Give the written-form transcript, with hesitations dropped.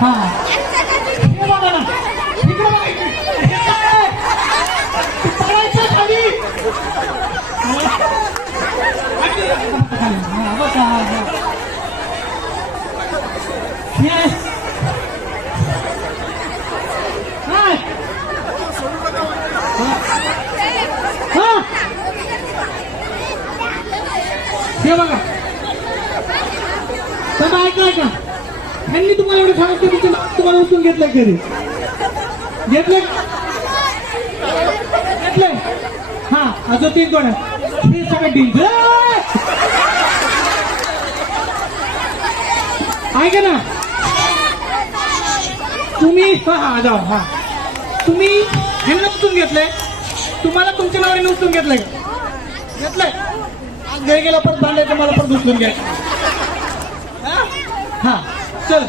हा हे बघा ना इकडे बघा पडायचं खाली हे बघा आता ऐकलंय का त्यांनी तुम्हाला एवढं सांगितलं तुम्हाला उचलून घेतलंय कधी घेतलंय घेतलंय हा अजून 3 कोण हे सगळं टीम ऐका ना तुम्ही हा जाऊ हा तुम्ही ह्यांना उचलून घेतलंय तुम्हाला तुमच्या नावाने उचलून घेतलंय घेतलंय आज घरी गेला परत भांडायचं मला परत उचलून घ्या हा चल